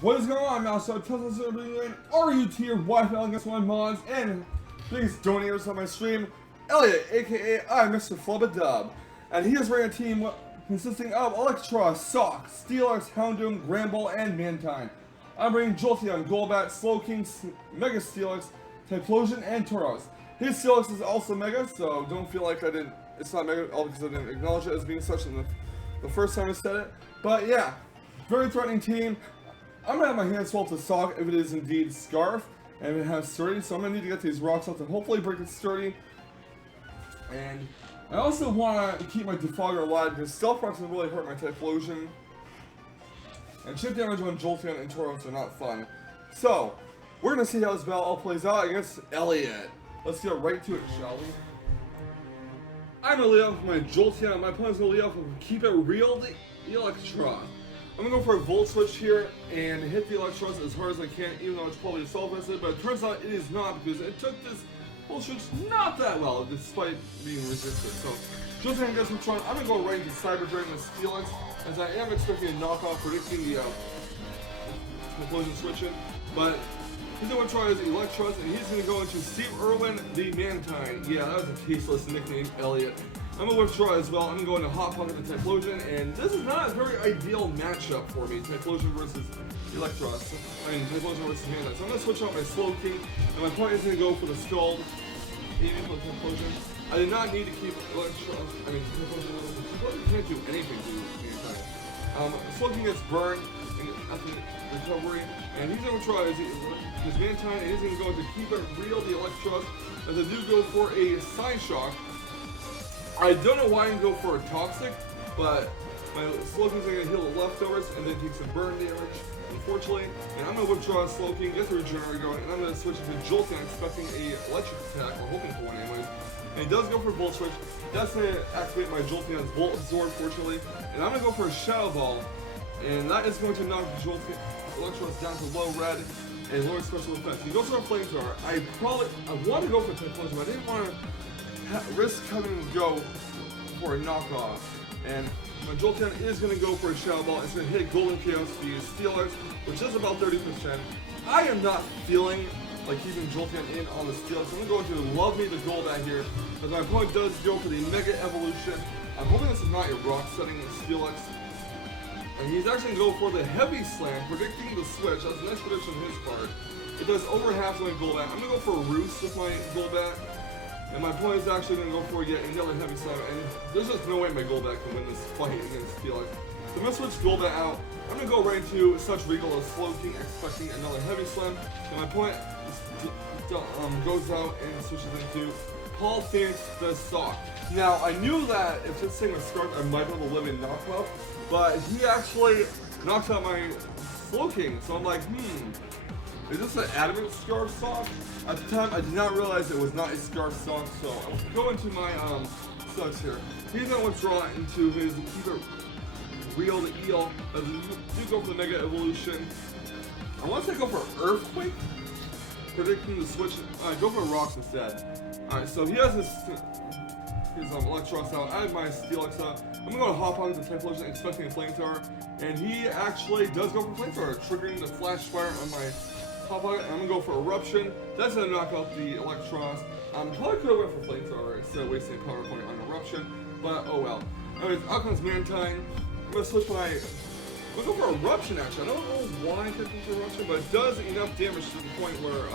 What is going on, Mousetrap? Teslamouse bringing you an RUT or Wi-Fi against one mods and biggest donators on my stream, Elliot, aka ImMrFlubaDub. And he is running a team consisting of Electra, Sawk, Steelix, Houndoom, Gramble, and Mantine. I'm bringing Jolteon, Golbat, Slowking, Mega Steelix, Typhlosion, and Tauros. His Steelix is also Mega, so don't feel like it's not Mega, all because I didn't acknowledge it as being such in the first time I said it. But yeah, very threatening team. I'm gonna have my hand swap to Sawk if it is indeed Scarf, and it has Sturdy, so I'm gonna need to get these rocks out to hopefully break it Sturdy. And I also want to keep my Defogger alive because Stealth Rocks can really hurt my Typhlosion. And chip damage on Jolteon and Tauros are not fun. So, we're gonna see how this battle all plays out against Elliot. Let's get right to it, shall we? I'm gonna lead off with my Jolteon. My opponent's gonna lead off with Keep It Real, the Electra. I'm gonna go for a Volt Switch here and hit the Electros as hard as I can, even though it's probably self-rested, but it turns out it is not because it took this Volt Switch not that well, despite being resisted. So, Jolteon gets some trying. I'm gonna go right into Cyber Dragon with Steelix, as I am expecting a knockoff, predicting the Typhlosion switching, but he's gonna try his Electros, and he's gonna go into Steve Irwin, the Mantine. Yeah, that was a tasteless nickname, Elliot. I'm gonna withdraw as well. I'm gonna go into Hot Pocket and Typhlosion, and this is not a very ideal matchup for me. Typhlosion versus Electros. Typhlosion versus Mantine. So I'm gonna switch out my Slowking, and my opponent is gonna go for the Scald, aiming for Typhlosion. I did not need to keep Electros. Typhlosion can't do anything to Mantine. Slowking gets burned after recovery, and he's gonna try his Mantine, and he's gonna go to Keep It Real, the Electros, as I do go for a Side Shock. I don't know why I didn't go for a Toxic, but my Slowking's gonna heal the leftovers and then take some burn damage, unfortunately. And I'm gonna withdraw Slowking, get the Regenerator going, and I'm gonna switch into Jolteon, expecting a electric attack, or hoping for one anyways. And he does go for Volt Switch. That's gonna activate my Jolteon's Volt Absorb, fortunately. And I'm gonna go for a Shadow Ball, and that is going to knock Jolteon Electros down to low red and lower special effects. He goes for a Flamethrower. I wanted to go for Typhlosion, but I didn't want to risk having to go for a knockoff, and my Jolteon is going to go for a Shadow Ball. It's going to hit Golden Chaos to use Steelix, which is about 30%. I am not feeling like keeping Jolteon in on the Steelix. I'm going to go into Love Me the Golbat here, as my opponent does go for the Mega Evolution. I'm hoping this is not a rock setting Steelix. And he's actually going to go for the Heavy Slam, predicting the switch. That's a nice prediction on his part. It does over half my Golbat. I'm going to go for a Roost with my Golbat. And my opponent is actually going to go for yet another Heavy Slam, and there's just no way my Golbat can win this fight against Steelix. So I'm going to switch Golbat out. I'm going to go right into such Regal as Slowking, expecting another Heavy Slam. And my opponent goes out and switches into Paul Phoenix the Sawk. Now, I knew that if this thing was Scarf, I might be able to live in knockoff, but he actually knocks out my Slowking. So I'm like, is this an adamant Scarf Sawk? At the time, I did not realize it was not a Scarf Sawk, so I'm going to go into my Sucks here. He's going to withdraw into his Keep It Real, the Eel, as we do go for the Mega Evolution. I want to go for Earthquake, predicting the switch. Alright, go for Rocks instead. Alright, so he has his Electros out. I have my Steelix out. I'm going to go to Hop on the Typhlosion, expecting a Flamethrower, and he actually does go for Flamethrower, triggering the Flash Fire on my Hop on. I'm going to go for Eruption. That's going to knock out the Electros. Probably could have went for Flamethrower instead of wasting a power point on Eruption, but oh well. Anyways, out comes Mantine. I'm going to switch my... I'm going to go for Eruption, actually. I don't know why I kept for Eruption, but it does enough damage to the point where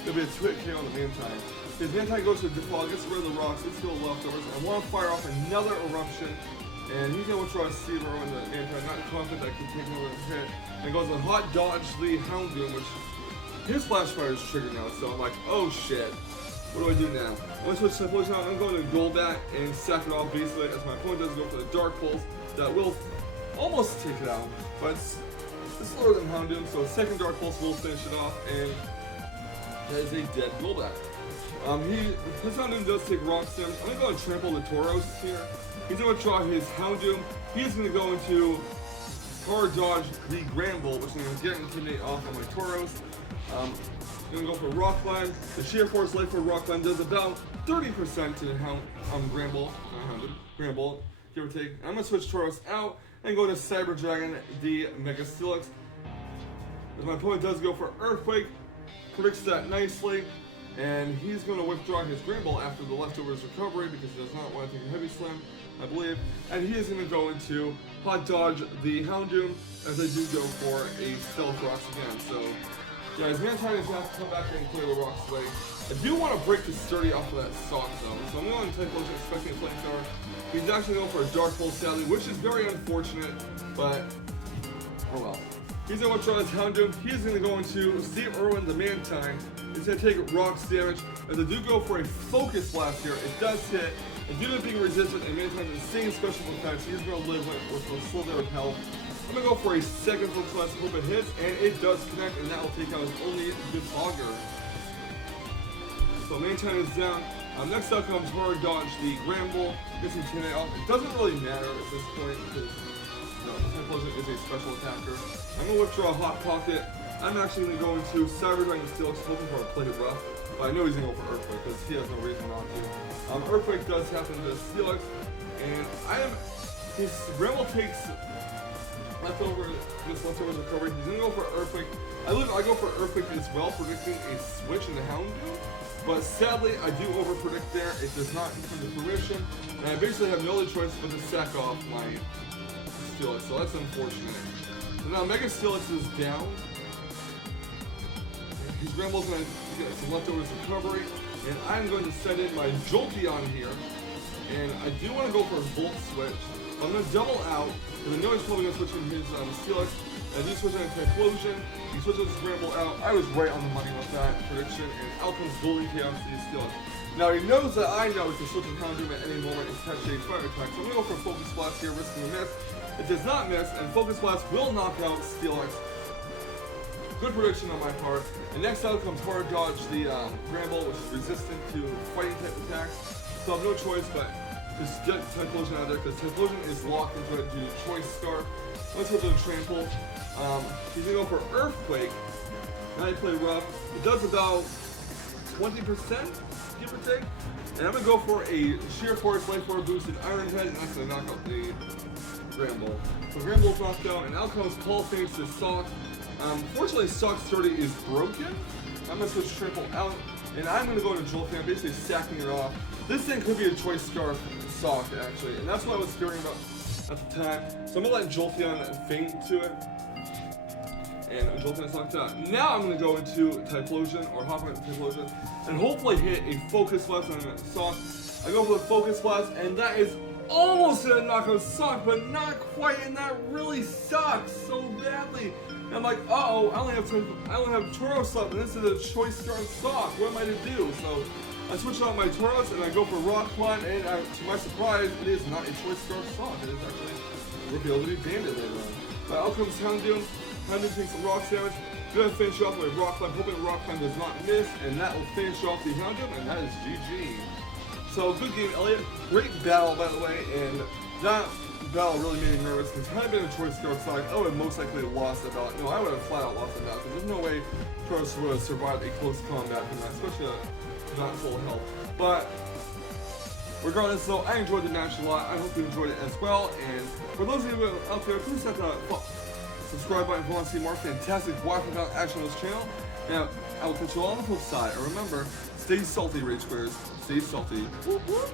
it'll be a 2-hit KO on the Mantine. His Mantine goes to Defog, gets rid of the rocks, gets rid of the leftovers. I want to fire off another Eruption, and he's going to try to Steve Irwin the Mantine, not confident that I can take another hit. And goes to Hot Dodge the Houndoom, which his Flash Fire is triggered now, so I'm like, oh shit. What do I do now? I'm going to switch Typhlosion out. I'm going to Golbat and sack it off basically, as my opponent does go for the Dark Pulse that will almost take it out, but it's slower than Houndoom, so a second Dark Pulse will finish it off, and that is a dead Golbat. His Houndoom does take Rock Sims. I'm going to go and trample the Tauros here. He's going to try his Houndoom. He's going to go into Power Dodge the Gramble, which is going to get Intimidate off on my Tauros. I'm going to go for Rock Climb. The Sheer Force Life for Rock Climb does about 30% to Gramble, give or take. I'm going to switch Tauros out and go to Cyber Dragon, the Mega Steelix. As my opponent does go for Earthquake, predicts that nicely, and he's going to withdraw his Gramble after the leftovers recovery because he does not want to take a Heavy Slam, I believe. And he is going to go into Hot Dodge the Houndoom as I do go for a Stealth Rocks again. So, yeah, his Mantine is going to have to come back and clear the rocks away. I do want to break the Sturdy off of that Sawk though, so I'm going to Typhlosion expecting a Flamethrower. He's actually going for a Dark Bolt sadly, which is very unfortunate, but oh well. He's going to withdraw his Houndoom. He's going to go into Steve Irwin the Mantine. He's going to take rocks damage. As I do go for a Focus Blast here, it does hit. And due to being resistant and Mantine's insane special effects, he's going to live with a Slither of Hell. I'm going to go for a second Focus Blast, hope it hits, and it does connect, and that will take out his only good Augur. So Mantine is down. Next up comes Hard Dodge the Gramble. Gets some Chain off. It doesn't really matter at this point because Typhlosion is a special attacker. I'm going to withdraw Hot Pocket. I'm actually going to go into Cyber Dragon Steelix, hoping for a Play Rough. But I know he's going to go for Earthquake because he has no reason not to. Earthquake does happen to Steelix, and his Gramble takes leftovers recovery. He's going to go for Earthquake. I go for Earthquake as well, predicting a switch in the Houndoom. But sadly, I do over-predict there. It does not come to fruition. And I basically have no other choice but to sack off my Steelix, so that's unfortunate. So now Mega Steelix is down. His Gramble's going to get some leftovers recovery. And I'm going to send in my Jolteon here. And I do want to go for a Volt Switch. I'm going to double out, because I know he's probably going to switch in his Steelix. I do switch on Typhlosion. He switches his Gramble out. I was right on the money with that prediction, and out comes Golden Chaos to his Steelix. Now he knows that I know he can switch in Houndoom at any moment and catch a Fire Attack, so I'm going to go for a Focus Blast here, risking a miss. It does not miss, and Focus Blast will knock out Steelix. Good prediction on my part. And next out comes Hard Dodge the Gramble, which is resistant to fighting type attacks. So I have no choice but just get Typhlosion out of there, because Typhlosion is locked into it due to Choice Scarf. Let's go to the Trample. He's going to go for Earthquake. Now he play rough. It does about 20%, give or take. And I'm going to go for a Sheer Force Life Orb boosted Iron Head, and that's going to knock out the Gramble. So Gramble's knocked out, and out comes Paul Phoenix to Sawk. Fortunately, Sawk's 30 is broken. I'm going to switch Trample out, and I'm going to go to Jolteon, basically sacking it off. This thing could be a Choice Scarf Sawk, actually, and that's what I was scaring about at the time. So I'm going to let Jolteon faint to it. And Jolteon's knocked out. Now I'm going to go into Typhlosion, or hop into Typhlosion, and hopefully hit a Focus Blast on Sawk. I go for the Focus Blast, and that is almost going to knock out Sawk, but not quite, and that really sucks so badly. And I'm like, uh-oh, I only have Tauros left, and this is a Choice Scarf Sawk. What am I to do? So I switch out my Tauros, and I go for Rock Climb, and to my surprise, it is not a Choice Scarf Sawk. It is actually revealed to be Bandit later on. But out comes Houndoom. Houndoom takes some rock damage. Gonna finish off with Rock Climb, hoping Rock Climb does not miss, and that will finish off the Houndoom, and that is GG. So, good game, Elliot. Great battle, by the way, and that battle really made me nervous, because had I been a Choice Scarf Sawk, I would have most likely lost the battle. No, I would have flat out lost the battle, because there's no way Tauros would have survived a close combat from that, especially not full health. But regardless, though, I enjoyed the match a lot. I hope you enjoyed it as well, and for those of you out there, please hit the subscribe button if you want to see more fantastic Wi-Fi action on this channel. Now, I will catch you all on the flip side. And remember, stay salty, Rage Squares. Stay salty. Whoop, whoop.